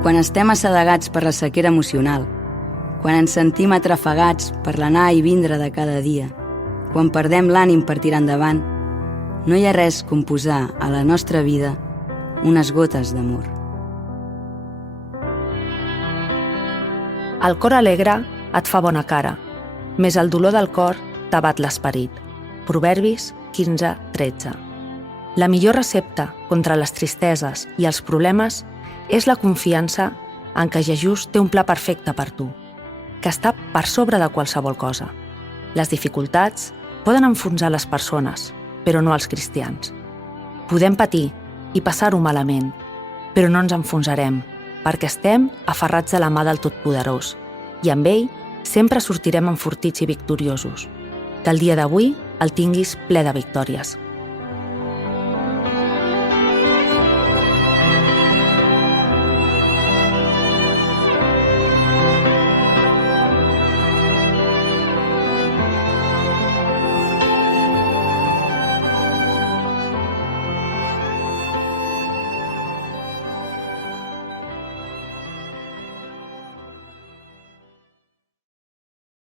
Quan estem assedegats per la sequera emocional, quan ens sentim atrafegats per l'anar i vindre de cada dia, quan perdem l'ànim per tirar endavant, no hi ha res com posar a la nostra vida unes gotes d'amor. El cor alegre et fa bona cara, més el dolor del cor t'abat l'esperit. Proverbis 15:13. La millor recepta contra les tristeses i els problemes és la confiança en que Jesús té un pla perfecte per tu, que està per sobre de qualsevol cosa. Les dificultats poden enfonsar les persones, però no els cristians. Podem patir i passar-ho malament, però no ens enfonsarem, perquè estem aferrats a la mà del Totpoderós, i amb ell sempre sortirem enfortits i victoriosos. Que el dia d'avui el tinguis ple de victòries.